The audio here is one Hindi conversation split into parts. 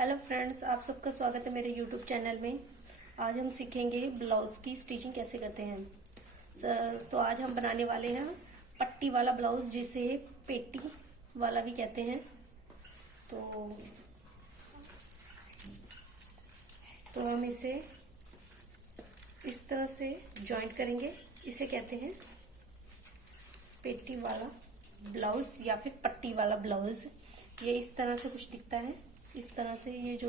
हेलो फ्रेंड्स, आप सबका स्वागत है मेरे यूट्यूब चैनल में। आज हम सीखेंगे ब्लाउज की स्टिचिंग कैसे करते हैं। तो आज हम बनाने वाले हैं पट्टी वाला ब्लाउज, जिसे पेटी वाला भी कहते हैं। तो हम इसे इस तरह से जॉइंट करेंगे। इसे कहते हैं पेटी वाला ब्लाउज या फिर पट्टी वाला ब्लाउज। ये इस तरह से कुछ दिखता है। इस तरह से ये जो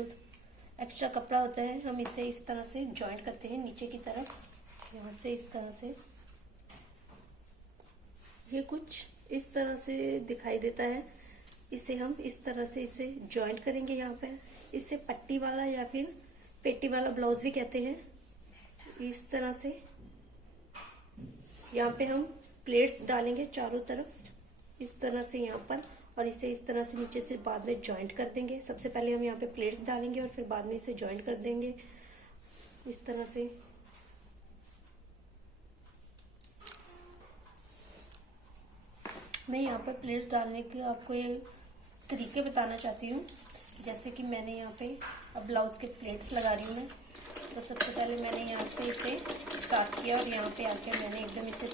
एक्स्ट्रा कपड़ा होता है, हम इसे इस तरह से जॉइंट करते हैं नीचे की तरफ। यहाँ से इस तरह से ये कुछ इस तरह से दिखाई देता है। इसे हम इस तरह से इसे जॉइंट करेंगे यहाँ पे। इसे पट्टी वाला या फिर पेटी वाला ब्लाउज भी कहते हैं। इस तरह से यहाँ पे हम प्लेट्स डालेंगे चारों तरफ, इस तरह से यहाँ पर, और इसे इस तरह से नीचे से बाद में जॉइंट कर देंगे। सबसे पहले हम यहाँ पे प्लेट्स डालेंगे और फिर बाद में इसे जॉइंट कर देंगे इस तरह से। मैं यहाँ पे प्लेट्स डालने के आपको ये तरीके बताना चाहती हूँ। जैसे कि मैंने यहाँ पे अब ब्लाउज के प्लेट्स लगा रही हूँ मैं। तो सबसे पहले मैंने यहाँ से इसे स्टार्ट किया और यहाँ पे आके मैंने एकदम इसे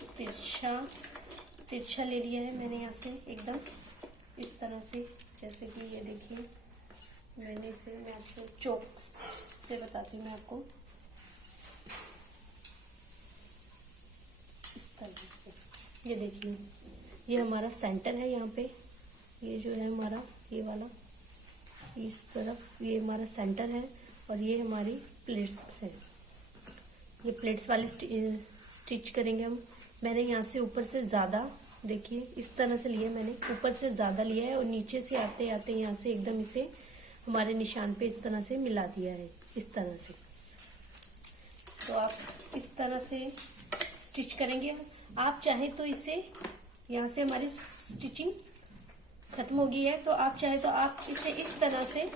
तिरछा ले लिया है। मैंने यहाँ से एकदम इस तरह से, जैसे कि ये देखिए, मैंने इसे, मैं आपको चौक से बताती हूँ मैं आपको, इस तरह से। ये देखिए, ये हमारा सेंटर है। यहाँ पे ये जो है हमारा ये वाला, इस तरफ ये हमारा सेंटर है और ये हमारी प्लेट्स है। ये प्लेट्स वाली स्टिच करेंगे हम। मैंने यहाँ से ऊपर से ज़्यादा, देखिए इस तरह से लिया, मैंने ऊपर से ज़्यादा लिया है और नीचे से आते आते यहाँ से एकदम इसे हमारे निशान पे इस तरह से मिला दिया है, इस तरह से। तो आप इस तरह से स्टिच करेंगे। आप चाहे तो इसे, यहाँ से हमारी स्टिचिंग खत्म हो गई है, तो आप चाहे तो आप इसे इस तरह से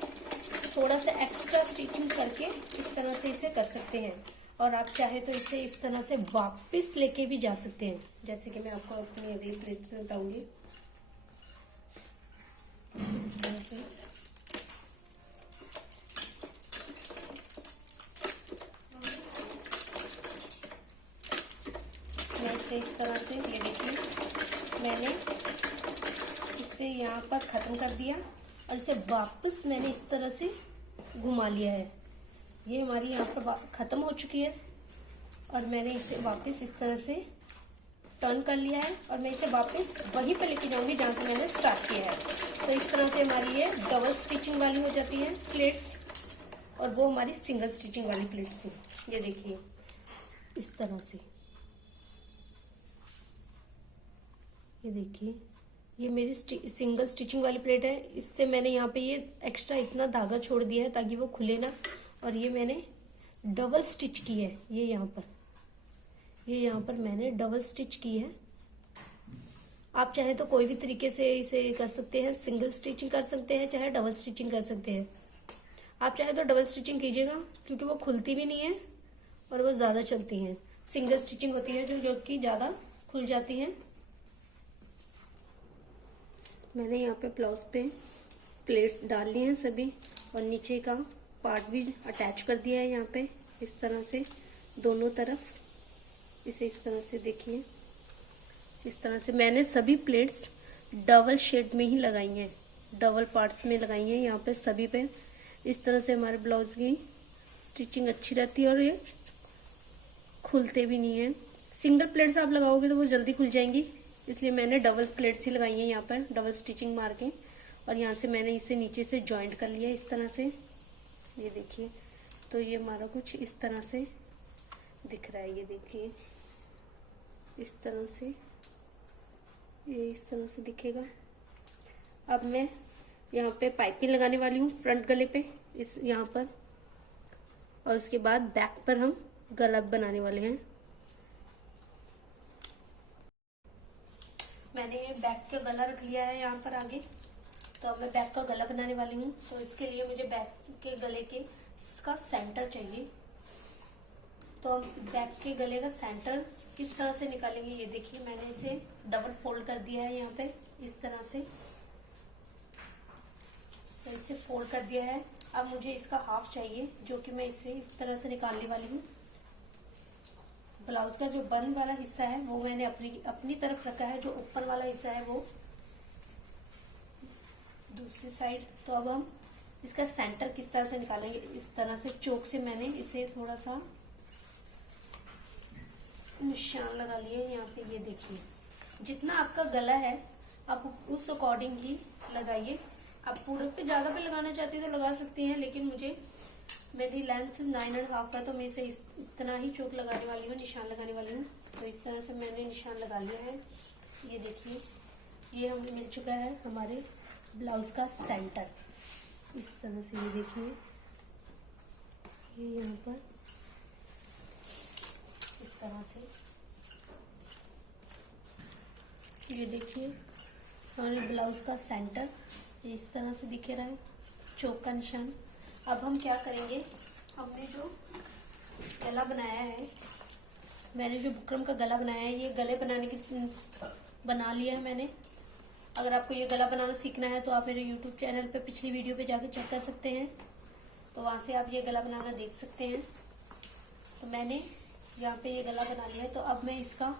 थोड़ा सा एक्स्ट्रा स्टिचिंग करके इस तरह से इसे कर सकते हैं। और आप चाहे तो इसे इस तरह से वापस लेके भी जा सकते हैं, जैसे कि मैं आपको अपनी अभी प्लेट्स में बताऊंगी। इस तरह से मैं इसे इस तरह से, ये देखिए, मैंने इसे यहाँ पर खत्म कर दिया और इसे वापस मैंने इस तरह से घुमा लिया है। ये हमारी यहाँ पर खत्म हो चुकी है और मैंने इसे वापस इस तरह से टर्न कर लिया है और मैं इसे वापस वहीं पे लेके जाऊंगी जहाँ से मैंने स्टार्ट किया है। तो इस तरह से हमारी ये डबल स्टिचिंग वाली हो जाती है प्लेट्स, और वो हमारी सिंगल स्टिचिंग वाली प्लेट्स थी। ये देखिए इस तरह से, ये देखिए, ये मेरी सिंगल स्टिचिंग वाली प्लेट है। इससे मैंने यहाँ पे ये एक्स्ट्रा इतना धागा छोड़ दिया है ताकि वो खुले ना। और ये मैंने डबल स्टिच की है, ये यहाँ पर मैंने डबल स्टिच की है। आप चाहे तो कोई भी तरीके से इसे कर सकते हैं, सिंगल स्टिचिंग कर सकते हैं, चाहे डबल स्टिचिंग कर सकते हैं। आप चाहे तो डबल स्टिचिंग कीजिएगा, क्योंकि वो खुलती भी नहीं है और वो ज़्यादा चलती हैं। सिंगल स्टिचिंग होती है जो कि ज़्यादा खुल जाती है। मैंने यहाँ पे ब्लाउज पे प्लेट्स डाल ली हैं सभी, और नीचे का पार्ट भी अटैच कर दिया है यहाँ पे इस तरह से दोनों तरफ। इसे इस तरह से देखिए, इस तरह से मैंने सभी प्लेट्स डबल शेड में ही लगाई हैं, डबल पार्ट्स में लगाई हैं यहाँ पे सभी पे। इस तरह से हमारे ब्लाउज की स्टिचिंग अच्छी रहती है और ये खुलते भी नहीं है। सिंगल प्लेट्स आप लगाओगे तो वो जल्दी खुल जाएंगी, इसलिए मैंने डबल प्लेट्स ही लगाई हैं यहाँ पर, डबल स्टिचिंग मार के। और यहाँ से मैंने इसे नीचे से जॉइंट कर लिया इस तरह से, ये देखिए। तो ये हमारा कुछ इस तरह से दिख रहा है, ये देखिए, इस तरह से, ये इस तरह से दिखेगा। अब मैं यहाँ पे पाइपिंग लगाने वाली हूँ फ्रंट गले पे, इस यहाँ पर, और उसके बाद बैक पर हम गला बनाने वाले हैं। मैंने बैक का गला रख लिया है यहाँ पर आगे, तो अब मैं बैक का गला बनाने वाली हूँ। तो इसके लिए मुझे बैक के गले के इसका सेंटर चाहिए। तो हम बैक के गले का सेंटर इस तरह से निकालेंगे। ये देखिए, मैंने इसे डबल फोल्ड कर दिया है यहाँ पे इस तरह से। तो इसे फोल्ड कर दिया है। अब मुझे इसका हाफ चाहिए, जो कि मैं इसे इस तरह से निकालने वाली हूँ। ब्लाउज का जो बंद वाला हिस्सा है वो मैंने अपनी तरफ रखा है, जो ऊपर वाला हिस्सा है वो दूसरी साइड। तो अब हम इसका सेंटर किस तरह से निकालेंगे, इस तरह से चोक से मैंने इसे थोड़ा सा निशान लगा लिए यहाँ पे। ये देखिए, जितना आपका गला है आप उस अकॉर्डिंग ही लगाइए। आप पूरे पे ज्यादा पे लगाना चाहती है तो लगा सकती हैं, लेकिन मेरी लेंथ 9.5 है तो मैं इसे इतना ही चोक लगाने वाली हूँ, निशान लगाने वाली हूँ। तो इस तरह से मैंने निशान लगा लिया है। ये देखिए, ये हमें मिल चुका है हमारे ब्लाउज का सेंटर। इस तरह से ये देखिए, ये यहाँ पर इस तरह से ये देखिए हमारे ब्लाउज का सेंटर इस तरह से दिख रहा है, चोक का निशान। अब हम क्या करेंगे, हमने जो गला बनाया है, मैंने जो बुकरम का गला बनाया है, ये गले बना लिया है मैंने। अगर आपको ये गला बनाना सीखना है तो आप मेरे YouTube चैनल पे पिछली वीडियो पे जाके चेक कर सकते हैं, तो वहाँ से आप ये गला बनाना देख सकते हैं। तो मैंने यहाँ पे ये गला बना लिया है। तो अब मैं इसका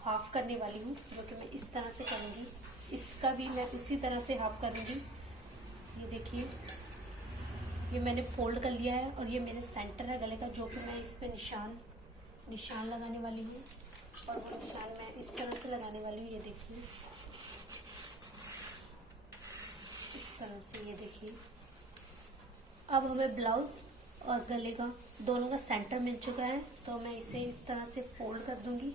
हाफ करने वाली हूँ, जो कि मैं इस तरह से करूँगी। इसका भी मैं इसी तरह से हाफ करूँगी। ये देखिए, ये मैंने फोल्ड कर लिया है और ये मेरे सेंटर है गले का, जो कि मैं इस पे निशान लगाने वाली हूँ। और वो निशान मैं इस तरह से लगाने वाली हूँ। ये देखिए, इस तरह से। ये देखिए, अब हमें ब्लाउज और गले का दोनों का सेंटर मिल चुका है। तो मैं इसे इस तरह से फोल्ड कर दूंगी।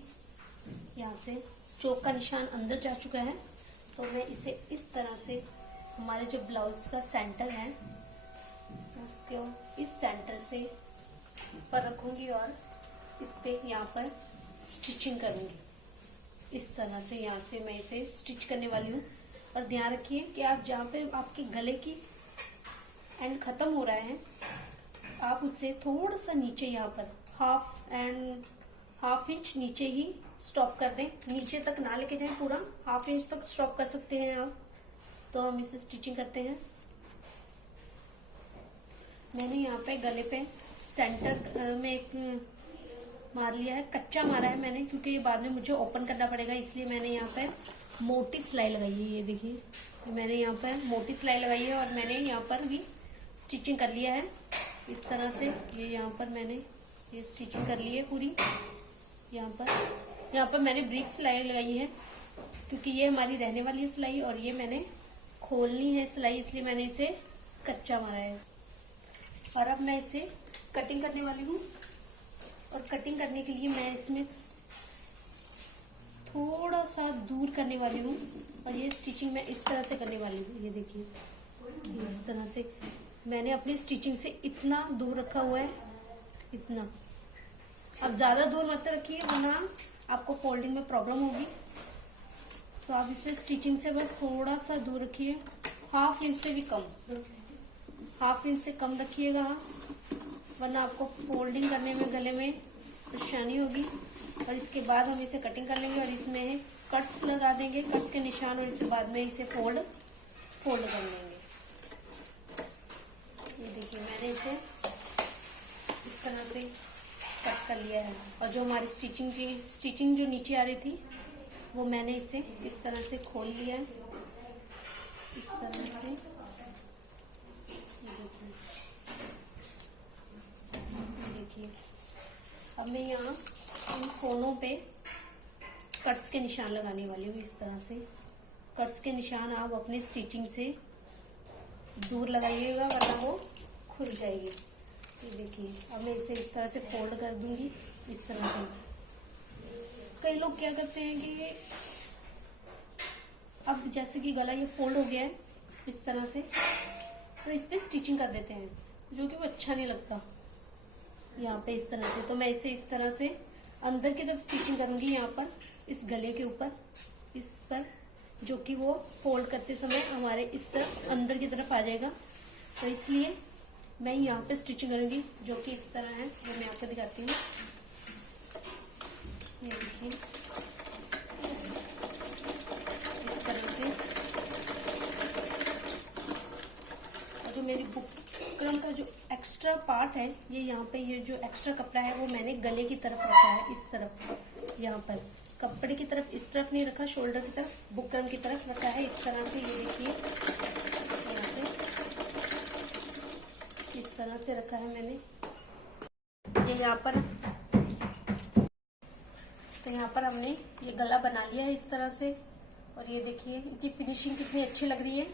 यहाँ से चोक का निशान अंदर जा चुका है, तो मैं इसे इस तरह से हमारे जो ब्लाउज का सेंटर है उसको इस सेंटर से पर रखूंगी और इस पे यहाँ पर स्टिचिंग करूंगी। इस तरह से यहाँ से मैं इसे स्टिच करने वाली हूँ। और ध्यान रखिए कि आप जहाँ पे आपके गले की एंड खत्म हो रहा है, आप उससे थोड़ा सा नीचे यहाँ पर हाफ इंच नीचे ही स्टॉप कर दें। नीचे तक ना लेके जाएं, पूरा हाफ इंच तक स्टॉप कर सकते हैं आप। तो हम इसे स्टिचिंग करते हैं। मैंने यहाँ पे गले पे सेंटर में एक मार लिया है, कच्चा मारा है मैंने, क्योंकि ये बाद में मुझे ओपन करना पड़ेगा, इसलिए मैंने यहाँ पे मोटी सिलाई लगाई है। ये देखिए, मैंने यहाँ पर मोटी सिलाई लगाई है और मैंने यहाँ पर भी स्टिचिंग कर लिया है इस तरह से। ये यहाँ पर मैंने ये स्टिचिंग कर ली है पूरी। यहाँ पर मैंने ब्रिक सिलाई लगाई है, क्योंकि ये हमारी रहने वाली सिलाई और ये मैंने खोलनी है सिलाई, इसलिए मैंने इसे कच्चा मारा है। और अब मैं इसे कटिंग करने वाली हूँ। और कटिंग करने के लिए मैं इसमें थोड़ा सा दूर करने वाली हूँ और ये स्टिचिंग मैं इस तरह से करने वाली हूँ। ये देखिए, इस तरह से मैंने अपनी स्टिचिंग से इतना दूर रखा हुआ है, इतना। अब ज्यादा दूर मत रखिए, वरना आपको फोल्डिंग में प्रॉब्लम होगी। तो आप इसे स्टिचिंग से बस थोड़ा सा दूर रखिए, हाफ इंच से भी कम, हाफ इंच से कम रखिएगा, वरना आपको फोल्डिंग करने में गले में परेशानी होगी। और इसके बाद हम इसे कटिंग कर लेंगे और इसमें कट्स लगा देंगे, कट्स के निशान, और इसके बाद में इसे फोल्ड कर लेंगे। ये देखिए, मैंने इसे इस तरह से कट कर लिया है। और जो हमारी स्टिचिंग जो नीचे आ रही थी, वो मैंने इसे इस तरह से खोल लिया है, इस तरह से। देखिए, अब मैं यहाँ इन कोनों पे कट्स के निशान लगाने वाली हूँ। इस तरह से कट्स के निशान आप अपनी स्टिचिंग से दूर लगाइएगा, वरना वो खुल जाएगी। ये देखिए, अब मैं इसे इस तरह से फोल्ड कर दूंगी, इस तरह से। कई लोग क्या करते हैं कि अब जैसे कि गला ये फोल्ड हो गया है इस तरह से, तो इस पे स्टिचिंग कर देते हैं, जो कि वो अच्छा नहीं लगता यहाँ पे इस तरह से। तो मैं इसे इस तरह से अंदर की तरफ स्टिचिंग करूंगी, यहाँ पर इस गले के ऊपर, इस पर, जो कि वो फोल्ड करते समय हमारे इस तरफ अंदर की तरफ आ जाएगा। तो इसलिए मैं यहाँ पे स्टिचिंग करूंगी, जो कि इस तरह है, वो मैं आपको दिखाती हूँ। ये देखिए, इस तरह से जो मेरी बुकरम का जो एक्स्ट्रा पार्ट है, ये यहाँ पे ये जो एक्स्ट्रा कपड़ा है वो मैंने गले की तरफ रखा है, इस तरफ, यहाँ पर कपड़े की तरफ, इस तरफ नहीं रखा, शोल्डर की तरफ, बुकरम की तरफ रखा है इस तरह से। ये देखिए यहाँ से इस तरह से रखा है मैंने। ये यहाँ पर, तो यहाँ पर हमने ये गला बना लिया है इस तरह से। और ये देखिए इसकी फिनिशिंग कितनी अच्छी लग रही है।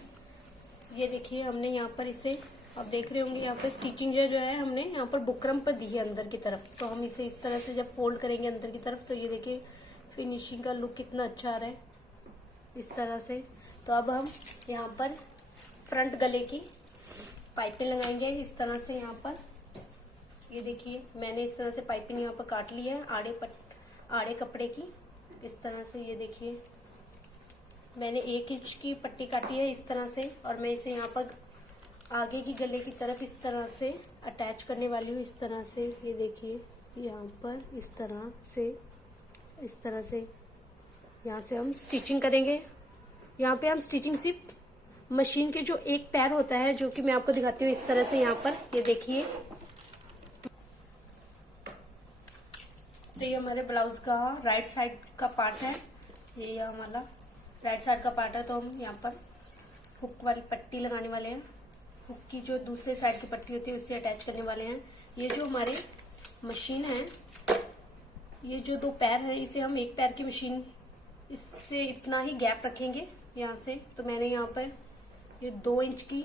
ये देखिए हमने यहाँ पर इसे, आप देख रहे होंगे यहाँ पर स्टिचिंग जो है हमने यहाँ पर बुकरम पर दी है अंदर की तरफ। तो हम इसे इस तरह से जब फोल्ड करेंगे अंदर की तरफ, तो ये देखिए फिनिशिंग का लुक कितना अच्छा आ रहा है इस तरह से। तो अब हम यहाँ पर फ्रंट गले की पाइपिंग लगाएंगे इस तरह से। यहाँ पर ये देखिए मैंने इस तरह से पाइपिंग यहाँ पर काट ली है आड़े कपड़े की, इस तरह से। ये देखिए मैंने 1 इंच की पट्टी काटी है इस तरह से, और मैं इसे यहाँ पर आगे की गले की तरफ इस तरह से अटैच करने वाली हूँ, इस तरह से। ये देखिए यहाँ पर इस तरह से यहाँ से हम स्टिचिंग करेंगे। यहाँ पे हम स्टिचिंग सिर्फ मशीन के जो एक पैर होता है, जो कि मैं आपको दिखाती हूँ इस तरह से। यहाँ पर ये देखिए, तो ये हमारे ब्लाउज का राइट साइड का पार्ट है, ये हमारा राइट साइड का पार्ट है। तो हम यहाँ पर हुक वाली पट्टी लगाने वाले हैं, हुक की जो दूसरे साइड की पट्टी होती है उससे अटैच करने वाले हैं। ये जो हमारे मशीन है, ये जो 2 पैर है, इसे हम 1 पैर की मशीन, इससे इतना ही गैप रखेंगे यहाँ से। तो मैंने यहाँ पर ये 2 इंच की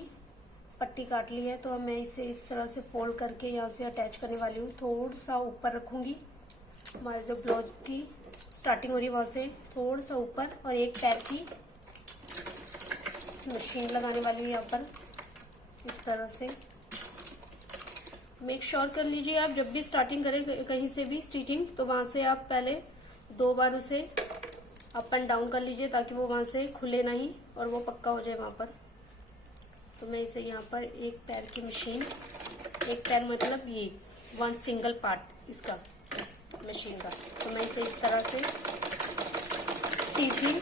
पट्टी काट ली है, तो मैं इसे इस तरह से फोल्ड करके यहाँ से अटैच करने वाली हूँ। थोड़ा सा ऊपर रखूंगी, हमारे जो ब्लाउज की स्टार्टिंग हो रही है वहां से थोड़ा सा ऊपर, और 1 पैर की मशीन लगाने वाली हूँ यहाँ पर इस तरह से। मेक श्योर कर लीजिए आप जब भी स्टार्टिंग करें कहीं से भी स्टिचिंग, तो वहां से आप पहले 2 बार उसे अप एंड डाउन कर लीजिए, ताकि वो वहां से खुले नहीं और वो पक्का हो जाए वहां पर। तो मैं इसे यहाँ पर 1 पैर की मशीन, 1 पैर मतलब ये 1 सिंगल पार्ट इसका मशीन का, तो मैं इसे इस तरह से सीधी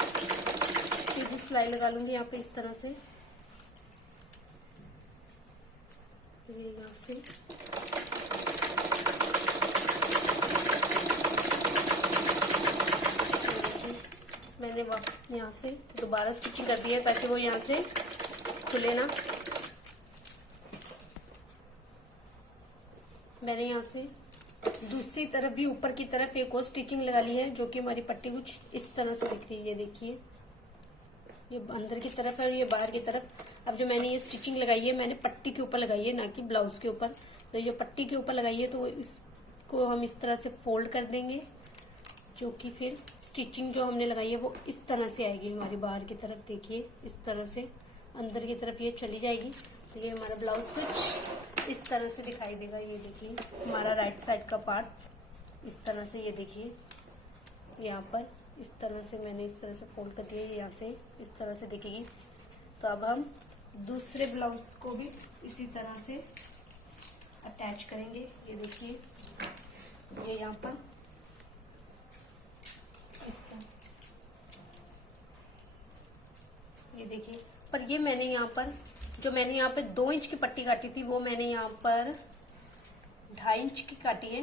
सिलाई लगा लूंगी यहाँ पे इस तरह से। ये यहाँ से मैंने यहाँ से दोबारा स्टिचिंग कर दी है, ताकि वो यहाँ से खुले ना। मैंने यहाँ से दूसरी तरफ भी ऊपर की तरफ एक और स्टिचिंग लगा ली है, जो कि हमारी पट्टी कुछ इस तरह से दिख रही है। ये देखिए, ये अंदर की तरफ है और ये बाहर की तरफ। अब जो मैंने ये स्टिचिंग लगाई है, मैंने पट्टी के ऊपर लगाई है, ना कि ब्लाउज के ऊपर। तो ये पट्टी के ऊपर लगाई है, तो इसको हम इस तरह से फोल्ड कर देंगे, जो कि फिर स्टिचिंग जो हमने लगाई है वो इस तरह से आएगी हमारी बाहर की तरफ। देखिए इस तरह से अंदर की तरफ ये चली जाएगी। तो ये हमारा ब्लाउज कुछ इस तरह से दिखाई देगा। ये देखिए हमारा राइट साइड का पार्ट इस तरह से। ये देखिए यहाँ पर इस तरह से मैंने इस तरह से फोल्ड कर दिया, यहाँ से इस तरह से दिखेगी। तो अब हम दूसरे ब्लाउज को भी इसी तरह से अटैच करेंगे। ये देखिए ये यहाँ पर इस तरह, ये देखिए। पर ये मैंने यहाँ पर मैंने यहाँ पे 2 इंच की पट्टी काटी थी, वो मैंने यहाँ पर 2.5 इंच की काटी है,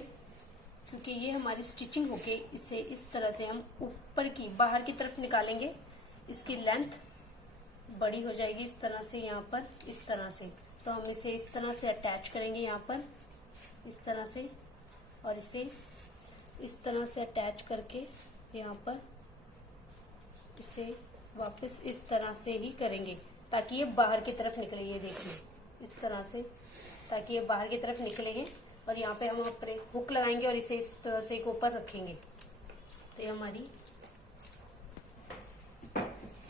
क्योंकि ये हमारी स्टिचिंग होके इसे इस तरह से हम ऊपर की बाहर की तरफ निकालेंगे। इसकी लेंथ बड़ी हो जाएगी इस तरह से, यहाँ पर इस तरह से। तो हम इसे इस तरह से अटैच करेंगे यहाँ पर इस तरह से, और इसे इस तरह से अटैच करके यहाँ पर इसे वापस इस तरह से ही करेंगे, ताकि ये बाहर की तरफ निकले। ये देखिए इस तरह से, ताकि ये बाहर की तरफ निकलेंगे। और यहाँ पे हम अपने हुक लगाएंगे और इसे इस तरह से एक ऊपर रखेंगे। तो ये हमारी,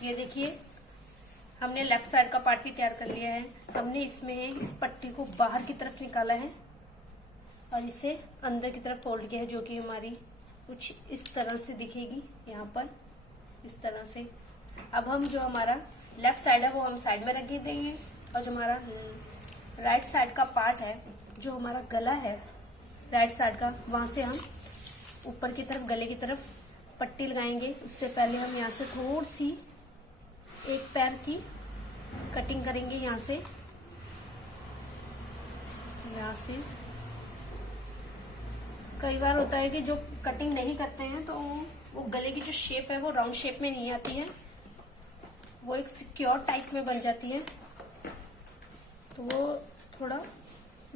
ये देखिए हमने लेफ्ट साइड का पार्ट भी तैयार कर लिया है। हमने इसमें इस पट्टी को बाहर की तरफ निकाला है और इसे अंदर की तरफ फोल्ड किया है, जो कि हमारी कुछ इस तरह से दिखेगी यहाँ पर इस तरह से। अब हम जो हमारा लेफ्ट साइड है वो हम साइड में रख देंगे, और जो हमारा राइट साइड का पार्ट है, जो हमारा गला है राइट साइड का, वहां से हम ऊपर की तरफ गले की तरफ पट्टी लगाएंगे। उससे पहले हम यहाँ से थोड़ी सी 1 पैर की कटिंग करेंगे यहाँ से, यहाँ से कई बार होता है कि जो कटिंग नहीं करते हैं तो वो गले की जो शेप है वो राउंड शेप में नहीं आती है, वो एक सिक्योर टाइप में बन जाती है, तो वो थोड़ा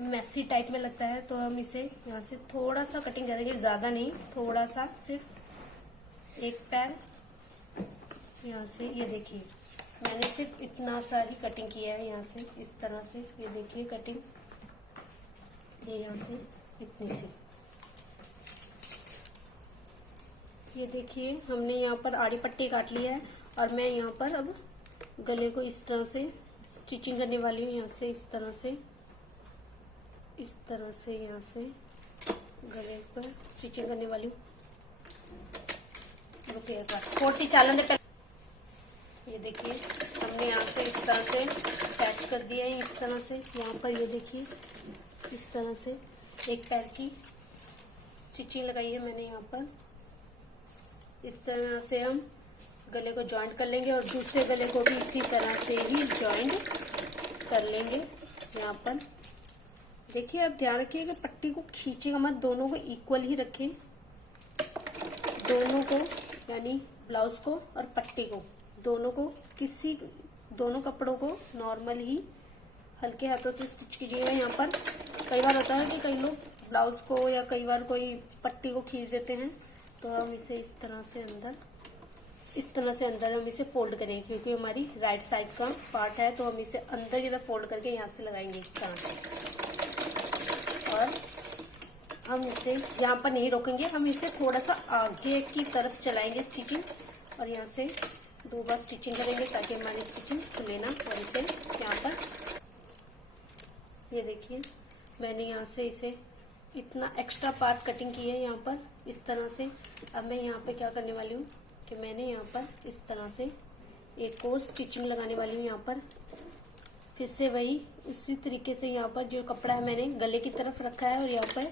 मैसी टाइप में लगता है। तो हम इसे यहाँ से थोड़ा सा कटिंग करेंगे, ज्यादा नहीं, थोड़ा सा, सिर्फ एक पैर यहाँ से। ये देखिए मैंने सिर्फ इतना सा ही कटिंग किया है यहाँ से, इस तरह से। ये देखिए कटिंग, ये यहाँ से इतनी सी। ये देखिए हमने यहाँ पर आड़ी पट्टी काट लिया है और मैं यहाँ पर अब गले को इस तरह से स्टिचिंग करने वाली हूँ। यहाँ से इस तरह से यहाँ से गले पर स्टिचिंग करने वाली हूँ। फोर्टी चालन दे। ये देखिए हमने यहाँ से इस तरह से अटैच कर दिया है, इस तरह से यहाँ पर। ये देखिए इस तरह से एक पैर की स्टिचिंग लगाई है मैंने यहाँ पर। इस तरह से हम गले को जॉइंट कर लेंगे और दूसरे गले को भी इसी तरह से ही जॉइंट कर लेंगे। यहाँ पर देखिए, आप ध्यान रखिए कि पट्टी को खींचेगा मत, दोनों को इक्वल ही रखें, दोनों को, यानी ब्लाउज को और पट्टी को, दोनों को, दोनों कपड़ों को नॉर्मल ही हल्के हाथों से स्टिच कीजिएगा। यहाँ पर कई बार होता है कि कई लोग ब्लाउज को या कई बार कोई पट्टी को खींच देते हैं, तो हम इसे इस तरह से अंदर हम इसे फोल्ड करेंगे, क्योंकि हमारी राइट साइड का पार्ट है, तो हम इसे अंदर की तरफ फोल्ड करके यहाँ से लगाएंगे इस तरह से। और हम इसे यहाँ पर नहीं रोकेंगे, हम इसे थोड़ा सा आगे की तरफ चलाएंगे स्टिचिंग, और यहाँ से 2 बार स्टिचिंग करेंगे ताकि हमारी स्टिचिंग खुले ना। और इसे यहाँ पर ये देखिए मैंने यहाँ से इसे इतना एक्स्ट्रा पार्ट कटिंग की है यहाँ पर इस तरह से। अब मैं यहाँ पे क्या करने वाली हूँ कि मैंने यहाँ पर इस तरह से एक और स्टिचिंग लगाने वाली हूँ। यहाँ पर फिर से वही उसी तरीके से यहाँ पर जो कपड़ा है मैंने गले की तरफ रखा है, और यहाँ पर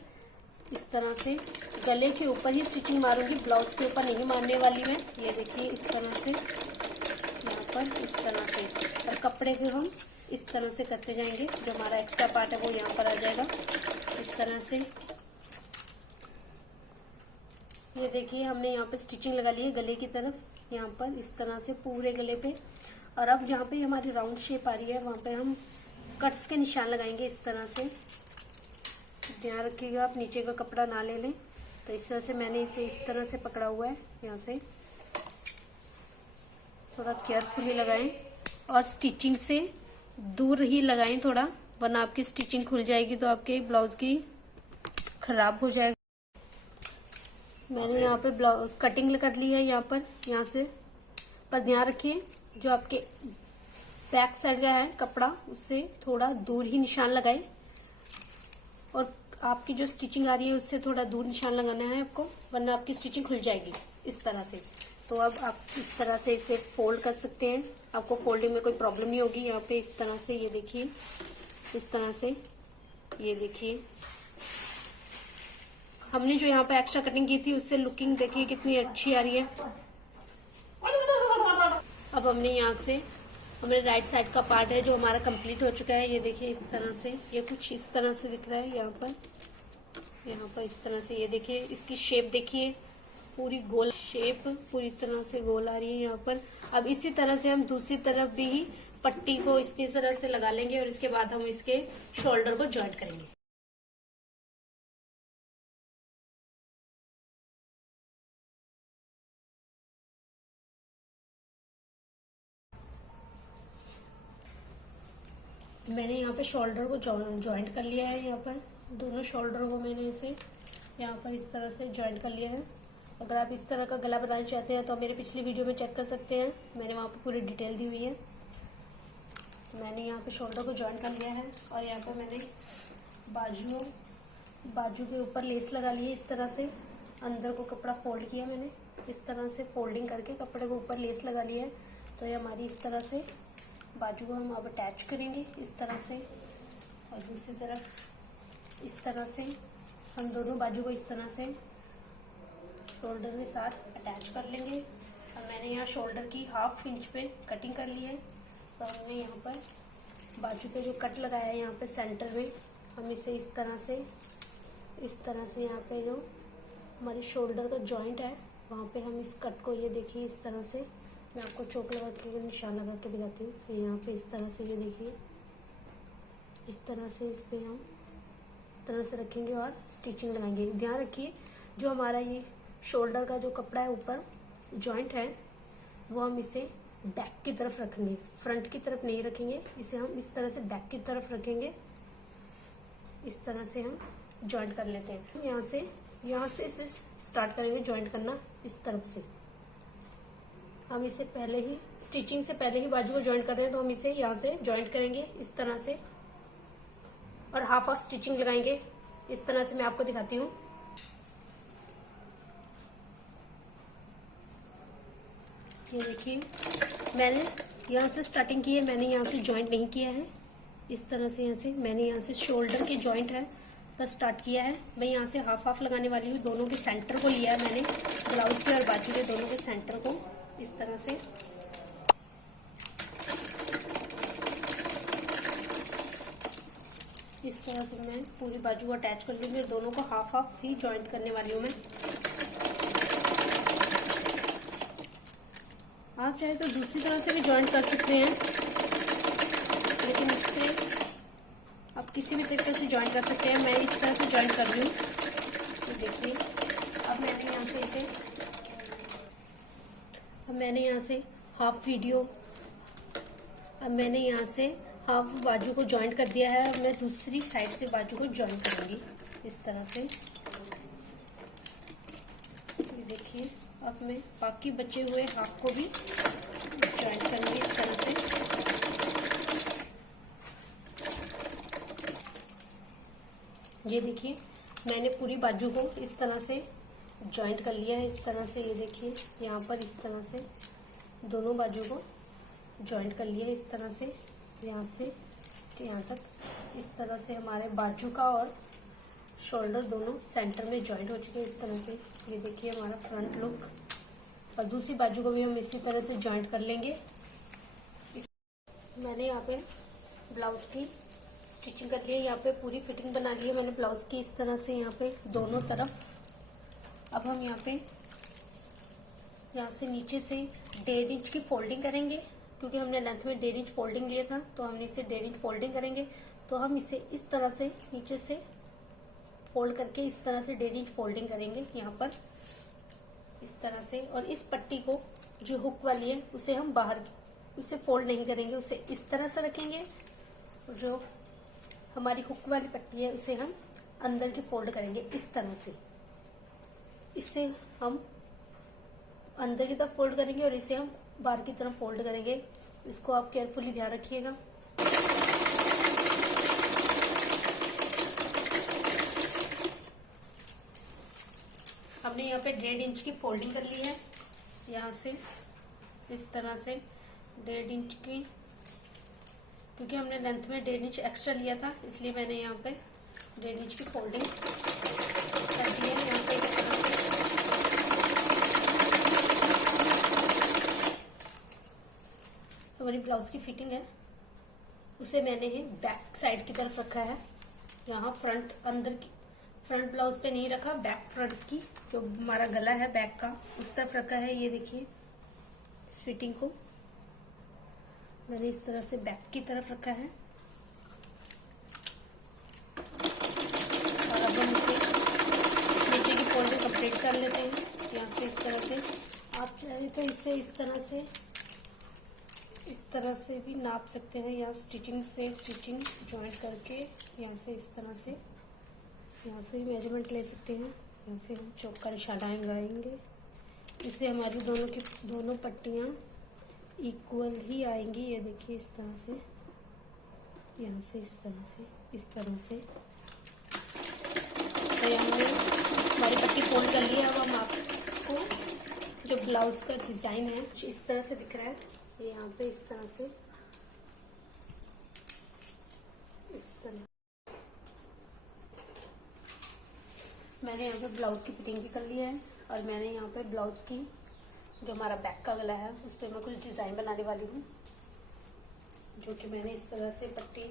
इस तरह से गले के ऊपर ही स्टिचिंग मारूंगी, ब्लाउज के ऊपर नहीं मारने वाली मैं। ये देखिए इस तरह से यहाँ पर इस तरह से, और कपड़े को हम इस तरह से करते जाएंगे। जो हमारा एक्स्ट्रा पार्ट है वो यहाँ पर आ जाएगा इस तरह से। ये देखिए हमने यहाँ पे स्टिचिंग लगा ली है गले की तरफ, यहाँ पर इस तरह से पूरे गले पे। और अब जहाँ पे हमारी राउंड शेप आ रही है वहाँ पे हम कट्स के निशान लगाएंगे इस तरह से। ध्यान रखिएगा आप नीचे का कपड़ा ना ले लें। तो इस तरह से मैंने इसे इस तरह से पकड़ा हुआ है, यहाँ से थोड़ा केयरफुली लगाएं और स्टिचिंग से दूर ही लगाएं थोड़ा, वरना आपकी स्टिचिंग खुल जाएगी तो आपके ब्लाउज की खराब हो जाएगी। मैंने यहाँ पे कटिंग कर ली है यहाँ पर, यहाँ से। पर ध्यान रखिए जो आपके बैक साइड का है कपड़ा उससे थोड़ा दूर ही निशान लगाएं, और आपकी जो स्टिचिंग आ रही है उससे थोड़ा दूर निशान लगाना है आपको, वरना आपकी स्टिचिंग खुल जाएगी इस तरह से। तो अब आप इस तरह से इसे फोल्ड कर सकते हैं, आपको फोल्डिंग में कोई प्रॉब्लम नहीं होगी। यहाँ पे इस तरह से ये देखिए, इस तरह से ये देखिए हमने जो यहाँ पे एक्स्ट्रा कटिंग की थी उससे लुकिंग देखिए कितनी अच्छी आ रही है। अब हमने यहाँ से हमारे राइट साइड का पार्ट है जो हमारा कंप्लीट हो चुका है। ये देखिए इस तरह से, ये कुछ इस तरह से दिख रहा है यहाँ पर इस तरह से। ये देखिए इसकी शेप देखिए, पूरी गोल शेप पूरी तरह से गोल आ रही है यहाँ पर। अब इसी तरह से हम दूसरी तरफ भी पट्टी को इसी तरह से लगा लेंगे, और इसके बाद हम इसके शोल्डर को जॉइंट करेंगे। मैंने यहाँ पे शोल्डर को जॉइंट कर लिया है। यहाँ पर दोनों शोल्डर को मैंने इसे यहाँ पर इस तरह से जॉइंट कर लिया है। अगर आप इस तरह का गला बनाना चाहते हैं तो मेरे पिछली वीडियो में चेक कर सकते हैं, मैंने वहाँ पे पूरी डिटेल दी हुई है। मैंने यहाँ पे शोल्डर को जॉइंट कर लिया है, और यहाँ पे मैंने बाजू के ऊपर लेस लगा ली है इस तरह से। अंदर को कपड़ा फोल्ड किया मैंने इस तरह से, फोल्डिंग करके कपड़े को ऊपर लेस लगा लिया है। तो ये हमारी इस तरह से बाजू को हम अब अटैच करेंगे इस तरह से, और दूसरी तरफ इस तरह से हम दोनों बाजू को इस तरह से शोल्डर के साथ अटैच कर लेंगे। और मैंने यहाँ शोल्डर की 1/2 इंच पे कटिंग कर ली है। तो हमने यहाँ पर बाजू पे जो कट लगाया है यहाँ पे सेंटर में हम इसे इस तरह से यहाँ पे जो हमारी शोल्डर का जॉइंट है वहाँ पे हम इस कट को, ये देखिए इस तरह से, मैं आपको चौक लगा के निशान लगा के दिखाती हूँ। ये यहाँ पे इस तरह से, ये देखिए इस तरह से इस पे हम तरह से रखेंगे और स्टिचिंग लगाएंगे। ध्यान रखिए जो हमारा ये शोल्डर का जो कपड़ा है ऊपर जॉइंट है वो हम इसे बैक की तरफ रखेंगे, फ्रंट की तरफ नहीं रखेंगे। इसे हम इस तरह से बैक की तरफ रखेंगे। इस तरह से हम जॉइंट कर लेते हैं। यहाँ से इसे स्टार्ट करेंगे जॉइंट करना इस तरफ से। हम इसे पहले ही स्टिचिंग से पहले ही बाजू को जॉइंट कर रहे हैं, तो हम इसे यहाँ से जॉइंट करेंगे इस तरह से और हाफ स्टिचिंग लगाएंगे। इस तरह से मैं आपको दिखाती हूँ। ये देखिए मैंने यहाँ से स्टार्टिंग की है, मैंने यहाँ से जॉइंट नहीं किया है। इस तरह से मैंने यहाँ से शोल्डर की जॉइंट है बस स्टार्ट किया है। मैं यहाँ से हाफ लगाने वाली हूँ। दोनों के सेंटर को लिया है मैंने, ब्लाउज के और बाजू के दोनों के सेंटर को इस तरह से। इस तरह से मैं पूरी बाजू को अटैच कर लूँगी और दोनों को हाफ ही जॉइंट करने वाली हूँ मैं। आप चाहे तो दूसरी तरह से भी जॉइंट कर सकते हैं, लेकिन इससे आप किसी भी तरीके से जॉइंट कर सकते हैं। मैं इस तरह से जॉइंट कर रही हूँ। तो देखिए अब मैंने यहाँ से हाफ बाजू को जॉइंट कर दिया है। अब मैं दूसरी साइड से बाजू को जॉइंट करूंगी इस तरह से। ये देखिए अब मैं बाकी बचे हुए हाफ को भी जॉइंट करूंगी इस तरह से। ये देखिए मैंने पूरी बाजू को इस तरह से जॉइंट कर लिया है इस तरह से। ये देखिए यहाँ पर इस तरह से दोनों बाजू को जॉइंट कर लिया है इस तरह से, यहाँ से यहाँ तक। इस तरह से हमारे बाजू का और शोल्डर दोनों सेंटर में जॉइंट हो चुके हैं इस तरह से। ये देखिए हमारा फ्रंट लुक। और दूसरी बाजू को भी हम इसी तरह से जॉइंट कर लेंगे। मैंने यहाँ पे ब्लाउज की स्टिचिंग कर ली है, यहाँ पे पूरी फिटिंग बना ली है मैंने ब्लाउज की इस तरह से यहाँ पे दोनों तरफ। अब हम यहाँ से नीचे से 1.5 इंच की फोल्डिंग करेंगे, क्योंकि हमने लेंथ में 1.5 इंच फोल्डिंग लिया था, तो हम इसे 1.5 इंच फोल्डिंग करेंगे। तो हम इसे इस तरह से नीचे से फोल्ड करके इस तरह से 1.5 इंच फोल्डिंग करेंगे यहाँ पर इस तरह से। और इस पट्टी को जो हुक वाली है उसे हम बाहर, उसे फोल्ड नहीं करेंगे, उसे इस तरह से रखेंगे। जो हमारी हुक वाली पट्टी है उसे हम अंदर की फोल्ड करेंगे इस तरह से। इसे हम अंदर की तरफ फोल्ड करेंगे और इसे हम बाहर की तरफ फोल्ड करेंगे। इसको आप केयरफुली ध्यान रखिएगा। हमने यहाँ पे 1.5 इंच की फोल्डिंग कर ली है, यहाँ से इस तरह से 1.5 इंच की, क्योंकि हमने लेंथ में 1.5 इंच एक्स्ट्रा लिया था, इसलिए मैंने यहाँ पे 1.5 इंच की फोल्डिंग कर दी है यहाँ पे। हमारी ब्लाउज की फिटिंग है उसे मैंने ही बैक साइड की तरफ रखा है। यहाँ फ्रंट अंदर की फ्रंट ब्लाउज पे नहीं रखा, बैक फ्रंट की जो हमारा गला है बैक का उस तरफ रखा है। ये देखिए इस फिटिंग को मैंने इस तरह से बैक की तरफ रखा है। और अब हम इसे नीचे की फोल्डिंग कंप्लीट कर लेते हैं यहाँ से इस तरह से। आप चाहे तो इसे इस तरह से भी नाप सकते हैं, या स्टिचिंग जॉइंट करके यहाँ से इस तरह से यहाँ से भी मेजरमेंट ले सकते हैं। यहाँ से हम चौक का निशान लगाएंगे, इससे हमारी दोनों पट्टियाँ इक्वल ही आएंगी। ये देखिए इस तरह से, यहाँ से इस तरह से। तो हमने हमारी पट्टी फोल्ड कर ली है। अब हम आपको जो ब्लाउज का डिजाइन है इस तरह से दिख रहा है, ये यहाँ पे इस तरह से, इस तरह मैंने यहाँ पे ब्लाउज की फिटिंग भी कर ली है। और मैंने यहाँ पे ब्लाउज की जो हमारा बैक का गला है उस पर मैं कुछ डिज़ाइन बनाने वाली हूँ, जो कि मैंने इस तरह से पट्टी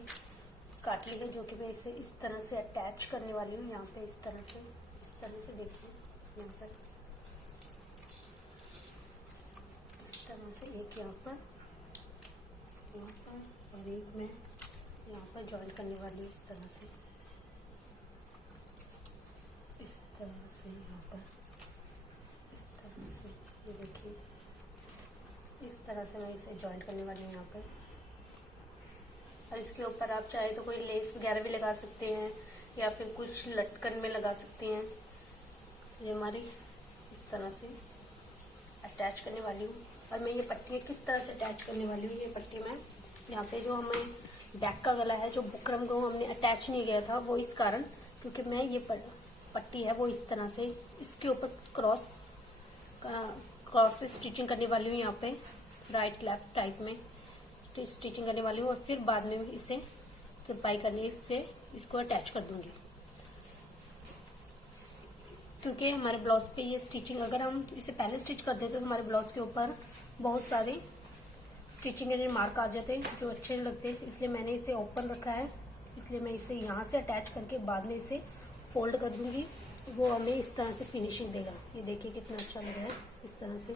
काट ली है, जो कि मैं इसे इस तरह से अटैच करने वाली हूँ यहाँ पे। इस तरह से देखिए यहाँ पर इस तरह से एक यहाँ पर और एक मैं यहाँ पर जॉइन करने वाली हूँ इस तरह से यहाँ पर इस तरह से। ये देखिए इस तरह से मैं इसे जॉइन करने वाली हूँ यहाँ पर। और इसके ऊपर आप चाहे तो कोई लेस वगैरह भी लगा सकते हैं या फिर कुछ लटकन में लगा सकते हैं। ये हमारी इस तरह से अटैच करने वाली हूँ। और मैं ये पट्टी किस तरह से अटैच करने वाली हूँ, ये पट्टी मैं यहाँ पे जो हमें बैक का गला है, जो बुकरम को हमने अटैच नहीं किया था, वो इस कारण क्योंकि मैं ये पट्टी है वो इस तरह से इसके ऊपर क्रॉस से स्टिचिंग करने वाली हूँ। यहाँ पे राइट लेफ्ट टाइप में स्टिचिंग करने वाली हूँ और फिर बाद में इसे तुरपाई करनी है, इससे इसको अटैच कर दूंगी। क्योंकि हमारे ब्लाउज पे ये स्टिचिंग अगर हम इसे पहले स्टिच कर देते तो हमारे ब्लाउज के ऊपर बहुत सारे स्टिचिंग के मार्क आ जाते जो अच्छे नहीं लगते, इसलिए मैंने इसे ओपन रखा है। इसलिए मैं इसे यहाँ से अटैच करके बाद में इसे फोल्ड कर दूंगी, वो हमें इस तरह से फिनिशिंग देगा। ये देखिए कितना अच्छा लग रहा है इस तरह से।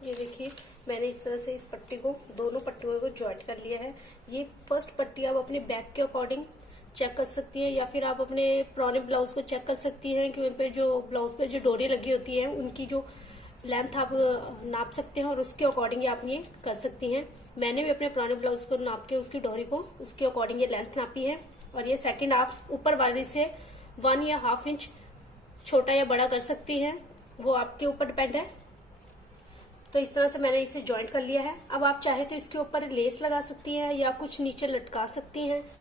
ये देखिए मैंने इस तरह से इस पट्टी को, दोनों पट्टियों को जॉइंट कर लिया है। ये फर्स्ट पट्टी आप अपने बैक के अकॉर्डिंग चेक कर सकती हैं या फिर आप अपने पुराने ब्लाउज को चेक कर सकती हैं कि उन पे जो ब्लाउज पे जो डोरी लगी होती है उनकी जो लेंथ आप नाप सकते हैं और उसके अकॉर्डिंग आप ये कर सकती हैं। मैंने भी अपने पुराने ब्लाउज को नाप के उसकी डोरी को उसके अकॉर्डिंग ये लेंथ नापी है। और ये सेकंड आप ऊपर वाली से 1 या ½ इंच छोटा या बड़ा कर सकती हैं, वो आपके ऊपर डिपेंड है। तो इस तरह से मैंने इसे ज्वाइंट कर लिया है। अब आप चाहे तो इसके ऊपर लेस लगा सकती हैं या कुछ नीचे लटका सकती हैं।